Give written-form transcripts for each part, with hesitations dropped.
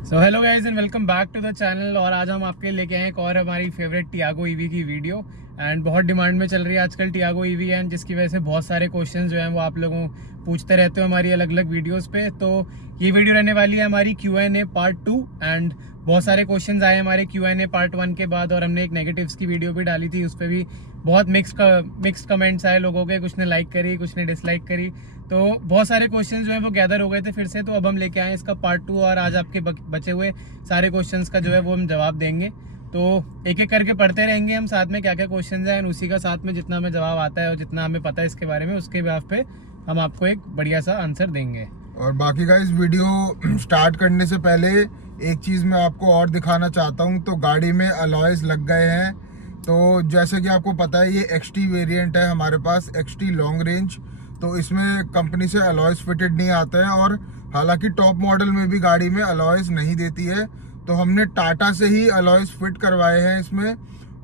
So hello guys and welcome back to the channel. और आज हम आपके लेके आए एक और हमारी फेवरेट टियागो ईवी की वीडियो। एंड बहुत डिमांड में चल रही है आजकल टियागो ईवी एंड जिसकी वजह से बहुत सारे क्वेश्चंस जो हैं वो आप लोगों पूछते रहते हो हमारी अलग अलग वीडियोस पे। तो ये वीडियो रहने वाली है हमारी Q&A पार्ट 2। एंड बहुत सारे क्वेश्चंस आए हमारे Q&A पार्ट 1 के बाद, और हमने एक नेगेटिव्स की वीडियो भी डाली थी, उस पर भी बहुत मिक्स्ड कमेंट्स आए लोगों के। कुछ ने लाइक करी, कुछ ने डिसलाइक करी। तो बहुत सारे क्वेश्चंस जो है वो गैदर हो गए थे फिर से, तो अब हम लेके आए इसका पार्ट 2। और आज आपके बचे हुए सारे क्वेश्चंस का जो है वो हम जवाब देंगे। तो एक एक करके पढ़ते रहेंगे हम साथ में क्या क्या क्वेश्चंस हैं, उसी का साथ में जितना हमें जवाब आता है और जितना हमें पता है इसके बारे में, उसके बेस पे हम आपको एक बढ़िया सा आंसर देंगे। और बाकी का इस वीडियो स्टार्ट करने से पहले एक चीज़ मैं आपको और दिखाना चाहता हूँ। तो गाड़ी में अलॉयज लग गए हैं। तो जैसे कि आपको पता है ये XT वेरिएंट है हमारे पास, XT लॉन्ग रेंज। तो इसमें कंपनी से अलॉयज फिटेड नहीं आते हैं, और हालांकि टॉप मॉडल में भी गाड़ी में अलॉयज नहीं देती है। तो हमने टाटा से ही अलॉयज फिट करवाए हैं इसमें।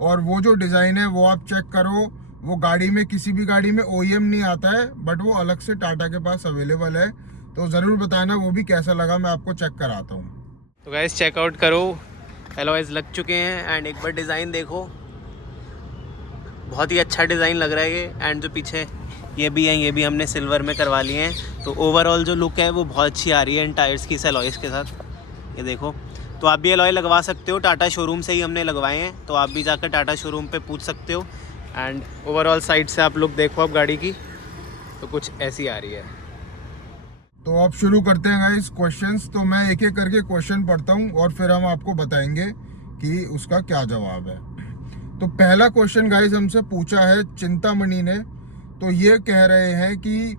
और वो जो डिज़ाइन है वो आप चेक करो, वो गाड़ी में किसी भी गाड़ी में OEM नहीं आता है, बट वो अलग से टाटा के पास अवेलेबल है। तो ज़रूर बताना वो भी कैसा लगा, मैं आपको चेक कराता हूँ। तो गाइस चेकआउट करो, एलॉयज लग चुके हैं। एंड एक बार डिज़ाइन देखो, बहुत ही अच्छा डिज़ाइन लग रहा है ये। एंड जो पीछे ये भी हैं, ये भी हमने सिल्वर में करवा लिए हैं। तो ओवरऑल जो लुक है वो बहुत अच्छी आ रही है इन टायर्स की इस एलॉयज के साथ। ये देखो, तो आप भी एलॉय लगवा सकते हो, टाटा शोरूम से ही हमने लगवाए हैं। तो आप भी जाकर टाटा शोरूम पे पूछ सकते हो। एंड ओवरऑल साइड से आप लुक देखो अब गाड़ी की, तो कुछ ऐसी आ रही है। तो अब शुरू करते हैं गाइस क्वेश्चंस। तो मैं एक एक करके क्वेश्चन पढ़ता हूँ और फिर हम आपको बताएंगे कि उसका क्या जवाब है। तो पहला क्वेश्चन गाइस हमसे पूछा है चिंतामणि ने। तो ये कह रहे हैं कि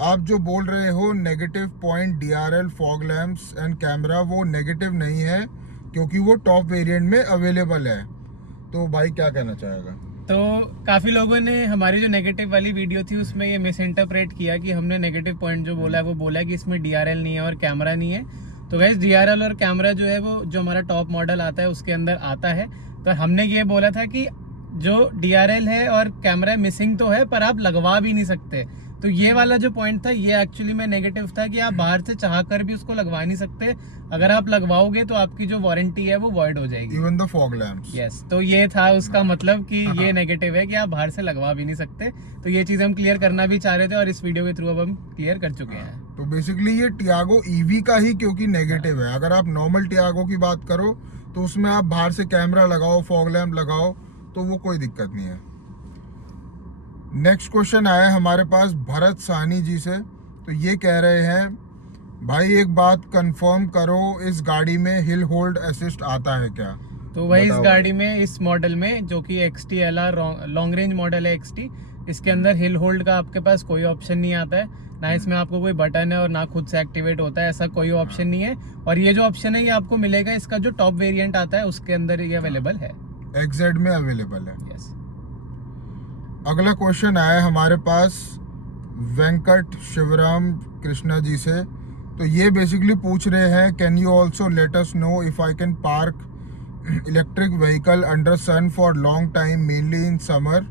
आप जो बोल रहे हो negative point DRL fog lamps and camera, वो नेगेटिव नहीं है क्योंकि वो टॉप वेरिएंट में अवेलेबल है। तो भाई क्या कहना चाहेगा? तो काफ़ी लोगों ने हमारी जो नेगेटिव वाली वीडियो थी उसमें ये मिस इंटरप्रेट किया कि हमने नेगेटिव पॉइंट जो बोला है वो बोला है कि इसमें DRL नहीं है और कैमरा नहीं है। तो गाइस DRL और कैमरा जो है वो जो हमारा टॉप मॉडल आता है उसके अंदर आता है। तो हमने ये बोला था कि जो DRL है और कैमरा मिसिंग तो है, पर आप लगवा भी नहीं सकते। तो ये वाला जो पॉइंट था ये एक्चुअली में नेगेटिव था कि आप बाहर से चाह कर भी उसको लगवा नहीं सकते। अगर आप लगवाओगे तो आपकी जो वारंटी है वो वॉइड हो जाएगी, even the fog lamps. Yes. तो ये था उसका मतलब कि ये नेगेटिव है कि आप बाहर से लगवा भी नहीं सकते। तो ये चीज़ हम क्लियर करना भी चाह रहे थे और इस वीडियो के थ्रू अब हम क्लियर कर चुके हैं। तो बेसिकली ये टियागो EV का ही क्योंकि नेगेटिव है। अगर आप नॉर्मल टियागो की बात करो तो उसमें आप बाहर से कैमरा लगाओ, फॉग लैम्प लगाओ, तो वो कोई दिक्कत नहीं है। नेक्स्ट क्वेश्चन आया हमारे पास भरत साहनी जी से। तो ये कह रहे हैं भाई एक बात कंफर्म करो, इस गाड़ी में हिल होल्ड असिस्ट आता है क्या? तो वही इस बताओ गाड़ी में, इस मॉडल में जो कि XT LR long range model है XT, इसके अंदर हिल होल्ड का आपके पास कोई ऑप्शन नहीं आता है। ना इसमें आपको कोई बटन है और ना खुद से एक्टिवेट होता है, ऐसा कोई ऑप्शन नहीं है। और ये जो ऑप्शन है ये आपको मिलेगा इसका जो टॉप वेरिएंट आता है उसके अंदर ये अवेलेबल है, XZ में अवेलेबल है। यस। अगला क्वेश्चन आया हमारे पास वेंकट शिवराम कृष्णा जी से। तो ये बेसिकली पूछ रहे हैं can you also let us know if I can park electric vehicle under sun for long time mainly in summer.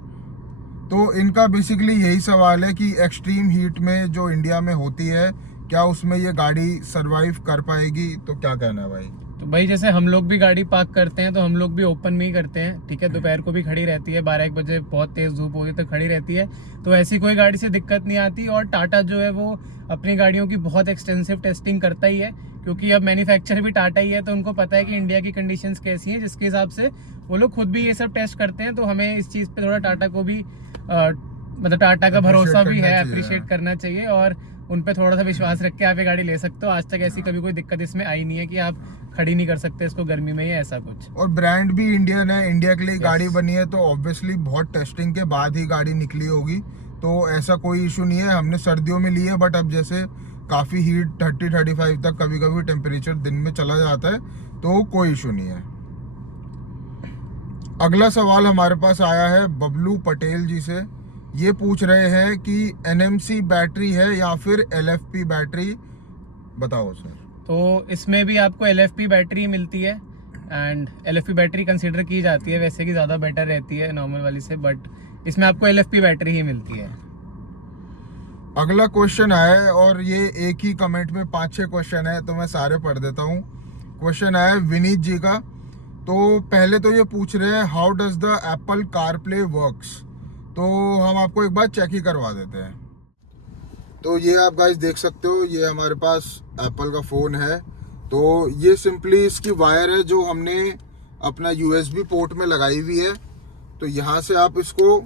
तो इनका बेसिकली यही सवाल है कि एक्सट्रीम हीट में जो इंडिया में होती है, क्या उसमें ये गाड़ी सरवाइव कर पाएगी? तो क्या कहना है भाई? तो भाई जैसे हम लोग भी गाड़ी पार्क करते हैं तो हम लोग भी ओपन में ही करते हैं, ठीक है। दोपहर को भी खड़ी रहती है, 12-1 बजे बहुत तेज धूप होती है तो खड़ी रहती है। तो ऐसी कोई गाड़ी से दिक्कत नहीं आती। और टाटा जो है वो अपनी गाड़ियों की बहुत एक्सटेंसिव टेस्टिंग करता ही है, क्योंकि अब मैन्युफैक्चर भी टाटा ही है। तो उनको पता है कि इंडिया की कंडीशंस कैसी हैं, जिसके हिसाब से वो लोग खुद भी ये सब टेस्ट करते हैं। तो हमें इस चीज़ पे थोड़ा टाटा को भी मतलब टाटा का भरोसा भी है, अप्रिशिएट करना चाहिए। और उन पे थोड़ा सा विश्वास रख के आप ये गाड़ी ले सकते हो। आज तक ऐसी कभी कोई दिक्कत इसमें आई नहीं है कि आप खड़ी नहीं कर सकते इसको गर्मी में या ऐसा कुछ। और ब्रांड भी इंडियन है, इंडिया के लिए Yes. गाड़ी बनी है, तो ऑब्वियसली बहुत टेस्टिंग के बाद ही गाड़ी निकली होगी। तो ऐसा कोई इशू नहीं है। हमने सर्दियों में ली है, बट अब जैसे काफ़ी हीट 30-35 तक कभी कभी टेम्परेचर दिन में चला जाता है, तो कोई इशू नहीं है। अगला सवाल हमारे पास आया है बबलू पटेल जी से। ये पूछ रहे हैं कि NMC बैटरी है या फिर LFP बैटरी, बताओ सर। तो इसमें भी आपको LFP बैटरी मिलती है। एंड LFP बैटरी कंसिडर की जाती है वैसे कि ज़्यादा बेटर रहती है नॉर्मल वाली से, बट इसमें आपको LFP बैटरी ही मिलती है। अगला क्वेश्चन है, और ये एक ही कमेंट में 5-6 क्वेश्चन है, तो मैं सारे पढ़ देता हूँ। क्वेश्चन आया है विनीत जी का। तो पहले तो ये पूछ रहे हैं how does the Apple CarPlay works. तो हम आपको एक बार चेक ही करवा देते हैं। तो ये आप गाइस देख सकते हो, ये हमारे पास एप्पल का फ़ोन है। तो ये सिंपली इसकी वायर है जो हमने अपना USB पोर्ट में लगाई हुई है। तो यहाँ से आप इसको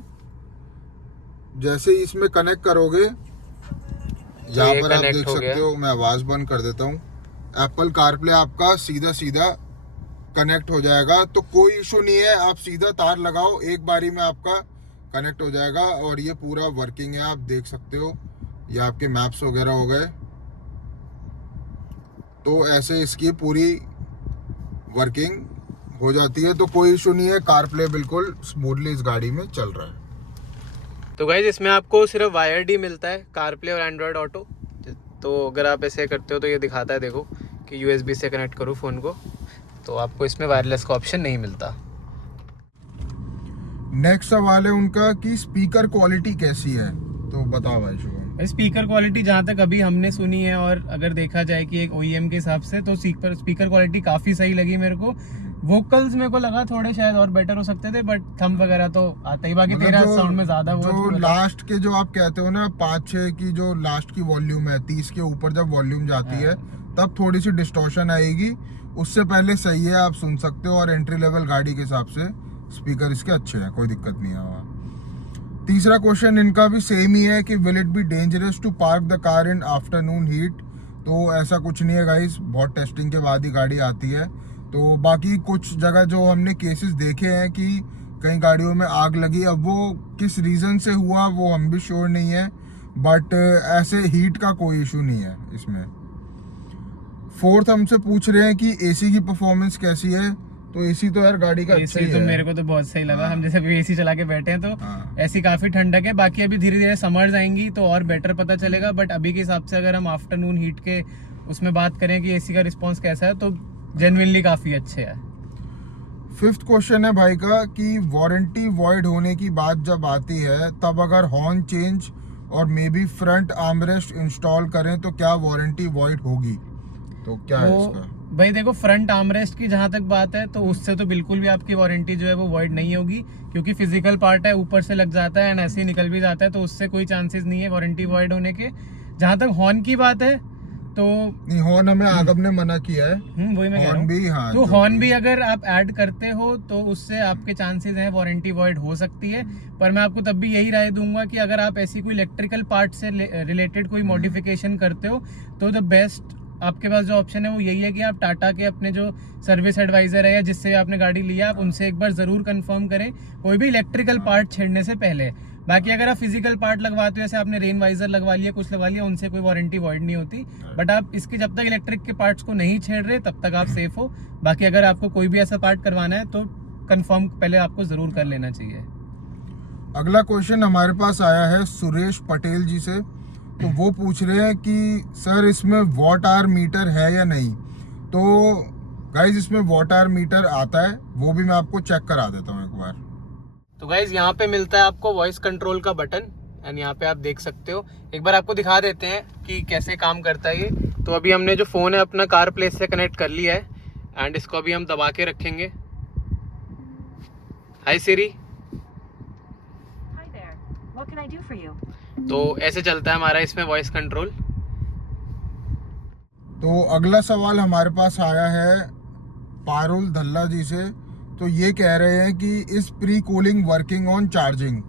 जैसे ही इसमें कनेक्ट करोगे, यहाँ पर आप देख सकते हो, मैं आवाज़ बंद कर देता हूँ, एप्पल कारप्ले आपका सीधा सीधा कनेक्ट हो जाएगा। तो कोई इशू नहीं है, आप सीधा तार लगाओ, एक बारी में आपका कनेक्ट हो जाएगा। और ये पूरा वर्किंग है, आप देख सकते हो, ये आपके मैप्स वगैरह हो गए। तो ऐसे इसकी पूरी वर्किंग हो जाती है, तो कोई इशू नहीं है, कारप्ले बिल्कुल स्मूथली इस गाड़ी में चल रहा है। तो गाइज इसमें आपको सिर्फ वायर्ड ही मिलता है कारप्ले और एंड्रॉयड ऑटो। तो अगर आप ऐसे करते हो तो ये दिखाता है, देखो कि USB से कनेक्ट करो फ़ोन को, तो आपको इसमें वायरलेस का ऑप्शन नहीं मिलता। नेक्स्ट सवाल है उनका कि स्पीकर क्वालिटी कैसी है। तो बताओ भाई शुभम। स्पीकर क्वालिटी जहाँ तक अभी हमने सुनी है और अगर देखा जाए कि एक OEM के हिसाब से, तो स्पीकर क्वालिटी काफ़ी सही लगी मेरे को। वोकल्स मेरे को लगा थोड़े शायद और बेटर हो सकते थे, बट थंब वगैरह तो आता ही, बाकी तेरा साउंड में ज़्यादा वो जो लास्ट के जो आप कहते हो ना 5-6 की जो लास्ट की वॉल्यूम है, 30 के ऊपर जब वॉल्यूम जाती है तब थोड़ी सी डिस्टॉर्शन आएगी। उससे पहले सही है, आप सुन सकते हो। और एंट्री लेवल गाड़ी के हिसाब से स्पीकर इसके अच्छे हैं, कोई दिक्कत नहीं है। तीसरा क्वेश्चन इनका भी सेम ही है कि will it be dangerous to park the car in afternoon heat. तो ऐसा कुछ नहीं है गाइस, बहुत टेस्टिंग के बाद ही गाड़ी आती है। तो बाकी कुछ जगह जो हमने केसेस देखे हैं कि कई गाड़ियों में आग लगी, अब वो किस रीज़न से हुआ वो हम भी श्योर नहीं है, बट ऐसे हीट का कोई इशू नहीं है इसमें। फोर्थ हमसे पूछ रहे हैं कि AC की परफॉर्मेंस कैसी है। तो AC तो यार गाड़ी का अच्छा ही तो है। मेरे को तो बहुत सही लगा। हम जैसे AC चला के बैठे हैं तो ऐसी काफ़ी ठंडक है। बाकी अभी धीरे धीरे समर्स आएंगी तो और बेटर पता चलेगा, बट अभी के हिसाब से अगर हम आफ्टरनून हीट के उसमें बात करें कि AC का रिस्पॉन्स कैसा है, तो जेन्युइनली काफ़ी अच्छे है। फिफ्थ क्वेश्चन है भाई का कि वारंटी वॉइड होने की बात जब आती है, तब अगर हॉर्न चेंज और may be front armrest install करें तो क्या वारंटी वॉइड होगी। तो क्या है इसका? भाई देखो, फ्रंट आर्मरेस्ट की जहाँ तक बात है तो उससे तो बिल्कुल भी आपकी वारंटी जो है वो वॉइड नहीं होगी, क्योंकि फिजिकल पार्ट है, ऊपर से लग जाता है एंड ऐसे ही निकल भी जाता है, तो उससे कोई चांसेस नहीं है वारंटी वॉइड होने के। जहाँ तक हॉर्न की बात है तो नहीं, हॉर्न हमें आगम ने मना किया है। वही मैं कह रहा भी, हाँ, हूँ। तो हॉर्न भी अगर आप ऐड करते हो तो उससे आपके चांसेस हैं वारंटी वॉइड हो सकती है। पर मैं आपको तब भी यही राय दूंगा कि अगर आप ऐसी कोई इलेक्ट्रिकल पार्ट से रिलेटेड कोई मॉडिफिकेशन करते हो तो द बेस्ट आपके पास जो ऑप्शन है वो यही है कि आप टाटा के अपने जो सर्विस एडवाइजर है या जिससे आपने गाड़ी लिया, आप उनसे एक बार ज़रूर कंफर्म करें कोई भी इलेक्ट्रिकल पार्ट छेड़ने से पहले। बाकी अगर आप फिजिकल पार्ट लगवाते हो, जैसे आपने रेन वाइजर लगवा लिया, कुछ लगवा लिया, उनसे कोई वारंटी वॉइड नहीं होती। बट आप इसकी जब तक इलेक्ट्रिक के पार्ट्स को नहीं छेड़ रहे तब तक आप सेफ हो। बाकी अगर आपको कोई भी ऐसा पार्ट करवाना है तो कंफर्म पहले आपको ज़रूर कर लेना चाहिए। अगला क्वेश्चन हमारे पास आया है सुरेश पटेल जी से। तो वो पूछ रहे हैं कि सर इसमें वॉट आवर मीटर है या नहीं। तो गाइज इसमें वॉट आवर मीटर आता है, वो भी मैं आपको चेक करा देता हूँ एक बार। तो गाइज यहाँ पे मिलता है आपको वॉइस कंट्रोल का बटन एंड यहाँ पे आप देख सकते हो। एक बार आपको दिखा देते हैं कि कैसे काम करता है ये। तो अभी हमने जो फ़ोन है अपना कार प्लेस से कनेक्ट कर लिया है एंड इसको अभी हम दबा के रखेंगे। हाय सिरी। तो ऐसे चलता है हमारा इसमें वॉइस कंट्रोल। तो अगला सवाल हमारे पास आया है पारुल धल्ला जी से। तो ये कह रहे हैं कि इस pre cooling working on charging.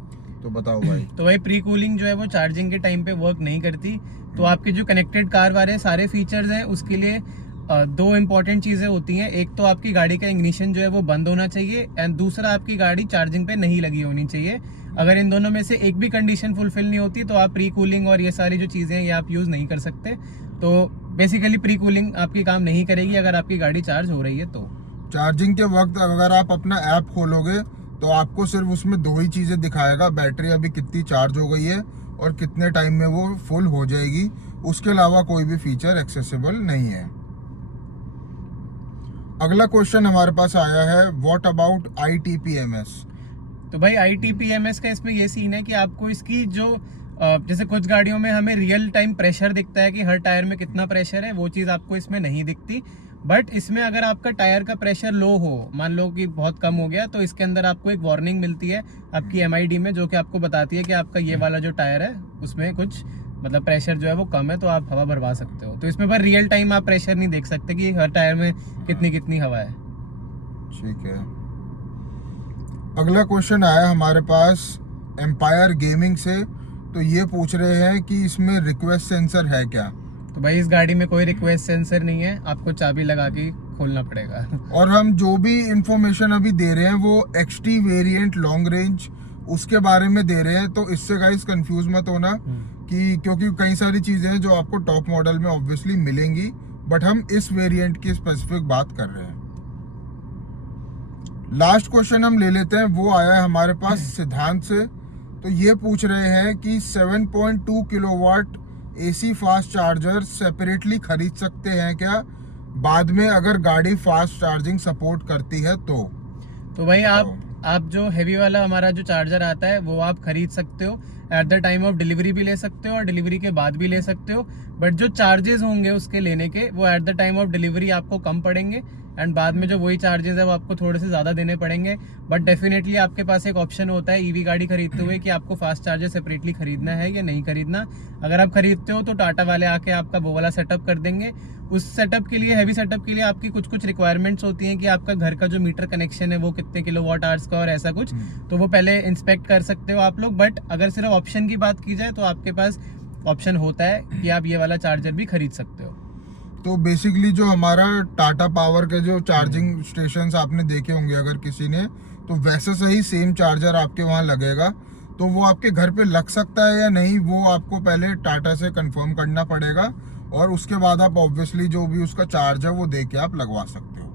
तो बताओ भाई। तो भाई प्री कूलिंग जो है वो चार्जिंग के टाइम पे वर्क नहीं करती। तो आपके जो कनेक्टेड कार वाले सारे फीचर्स हैं उसके लिए दो इम्पॉर्टेंट चीज़ें होती हैं। एक तो आपकी गाड़ी का इग्निशन जो है वो बंद होना चाहिए एंड दूसरा आपकी गाड़ी चार्जिंग पे नहीं लगी होनी चाहिए। अगर इन दोनों में से एक भी कंडीशन फुलफिल नहीं होती तो आप प्री कूलिंग और ये सारी जो चीज़ें हैं ये आप यूज़ नहीं कर सकते। तो बेसिकली प्री कूलिंग आपकी काम नहीं करेगी अगर आपकी गाड़ी चार्ज हो रही है। तो चार्जिंग के वक्त अगर आप अपना ऐप खोलोगे तो आपको सिर्फ उसमें दो ही चीज़ें दिखाएगा, बैटरी अभी कितनी चार्ज हो गई है और कितने टाइम में वो फुल हो जाएगी। उसके अलावा कोई भी फीचर एक्सेसिबल नहीं है। अगला क्वेश्चन हमारे पास आया है व्हाट अबाउट ITPMS। तो भाई ITPMS का इसमें ये सीन है कि आपको इसकी जो जैसे कुछ गाड़ियों में हमें रियल टाइम प्रेशर दिखता है कि हर टायर में कितना प्रेशर है, वो चीज़ आपको इसमें नहीं दिखती। बट इसमें अगर आपका टायर का प्रेशर लो हो, मान लो कि बहुत कम हो गया, तो इसके अंदर आपको एक वार्निंग मिलती है आपकी MID में, जो कि आपको बताती है कि आपका ये वाला जो टायर है उसमें कुछ मतलब प्रेशर जो है वो कम है, तो आप हवा भरवा सकते हो। तो इसमें पर रियल टाइम आप प्रेशर नहीं देख सकते कि हर टायर में कितनी कितनी हवा है। ठीक है, अगला क्वेश्चन आया हमारे पास एम्पायर गेमिंग से। तो ये पूछ रहे हैं कि इसमें रिक्वेस्ट सेंसर है क्या। तो भाई इस गाड़ी में कोई रिक्वेस्ट सेंसर नहीं है, आपको चाबी लगा के खोलना पड़ेगा। और हम जो भी इंफॉर्मेशन अभी दे रहे हैं वो XT वेरिएंट लॉन्ग रेंज उसके बारे में दे रहे हैं, तो इससे गाइस कंफ्यूज मत होना कि क्योंकि कई सारी चीजें हैं जो आपको टॉप मॉडल में ऑब्वियसली मिलेंगी, बट हम इस वेरिएंट की स्पेसिफिक बात कर रहे हैं। लास्ट क्वेश्चन हम ले लेते हैं, वो आया है हमारे पास सिद्धांत से। तो ये पूछ रहे हैं कि 7.2 kilowatt AC fast charger separately खरीद सकते हैं क्या, बाद में अगर गाड़ी फास्ट चार्जिंग सपोर्ट करती है तो भाई आप जो हैवी वाला हमारा जो चार्जर आता है वो आप खरीद सकते हो, at the time of delivery भी ले सकते हो और डिलीवरी के बाद भी ले सकते हो। बट जो चार्जेस होंगे उसके लेने के वो at the time of delivery आपको कम पड़ेंगे, एंड बाद में जो वही चार्जेस है वो आपको थोड़े से ज़्यादा देने पड़ेंगे। बट डेफिनेटली आपके पास एक ऑप्शन होता है ईवी गाड़ी खरीदते हुए कि आपको फास्ट चार्जर सेपरेटली खरीदना है या नहीं खरीदना। अगर आप खरीदते हो तो टाटा वाले आके आपका वो वाला सेटअप कर देंगे। उस सेटअप के लिए, हैवी सेटअप के लिए आपकी कुछ कुछ रिक्वायरमेंट्स होती हैं कि आपका घर का जो मीटर कनेक्शन है वो कितने किलोवाट आवर्स का और ऐसा कुछ, तो वो पहले इंस्पेक्ट कर सकते हो आप लोग। बट अगर सिर्फ ऑप्शन की बात की जाए तो आपके पास ऑप्शन होता है कि आप ये वाला चार्जर भी खरीद सकते हो। तो बेसिकली जो हमारा टाटा पावर के जो चार्जिंग स्टेशंस आपने देखे होंगे अगर किसी ने, तो वैसे सही सेम चार्जर आपके वहाँ लगेगा। तो वो आपके घर पे लग सकता है या नहीं वो आपको पहले टाटा से कंफर्म करना पड़ेगा, और उसके बाद आप ऑब्वियसली जो भी उसका चार्ज है वो दे के आप लगवा सकते हो।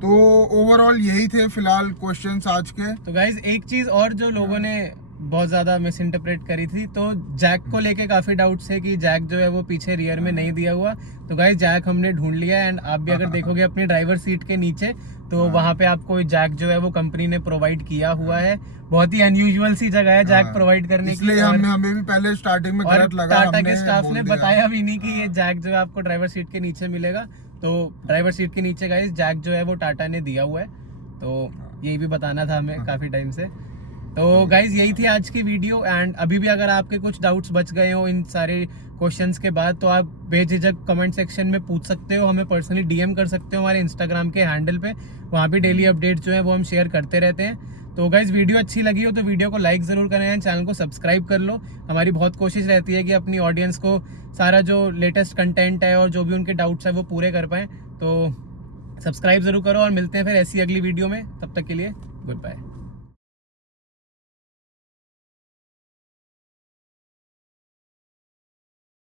तो ओवरऑल यही थे फिलहाल क्वेश्चंस आज के। तो गाइज एक चीज और जो लोगों ने बहुत ज्यादा मिस इंटरप्रेट करी थी, तो जैक को लेके काफी डाउट्स है कि जैक जो है वो पीछे रियर में नहीं दिया हुआ। तो गाइज जैक हमने ढूंढ लिया है, एंड आप भी अगर देखोगे अपने ड्राइवर सीट के नीचे तो वहां पे आपको जैक जो है वो कंपनी ने प्रोवाइड किया हुआ है। बहुत ही अनयूजुअल सी जगह है जैक प्रोवाइड करने की, इसलिए हमें भी पहले स्टार्टिंग में गलत लगा। टाटा के स्टाफ ने बताया भी नहीं कि ये जैक जो है आपको ड्राइवर सीट के नीचे मिलेगा। तो ड्राइवर सीट के नीचे गाइस जैक जो है वो टाटा ने दिया हुआ है, तो यही भी बताना था हमें काफी टाइम से। तो गाइज यही थी आज की वीडियो, एंड अभी भी अगर आपके कुछ डाउट्स बच गए हो इन सारे क्वेश्चंस के बाद तो आप बेझिझक कमेंट सेक्शन में पूछ सकते हो, हमें पर्सनली DM कर सकते हो हमारे इंस्टाग्राम के हैंडल पे। वहाँ भी डेली अपडेट्स जो है वो हम शेयर करते रहते हैं। तो गाइज वीडियो अच्छी लगी हो तो वीडियो को लाइक ज़रूर करें एंड चैनल को सब्सक्राइब कर लो। हमारी बहुत कोशिश रहती है कि अपनी ऑडियंस को सारा जो लेटेस्ट कंटेंट है और जो भी उनके डाउट्स है वो पूरे कर पाएँ। तो सब्सक्राइब ज़रूर करो और मिलते हैं फिर ऐसी अगली वीडियो में। तब तक के लिए गुड बाय।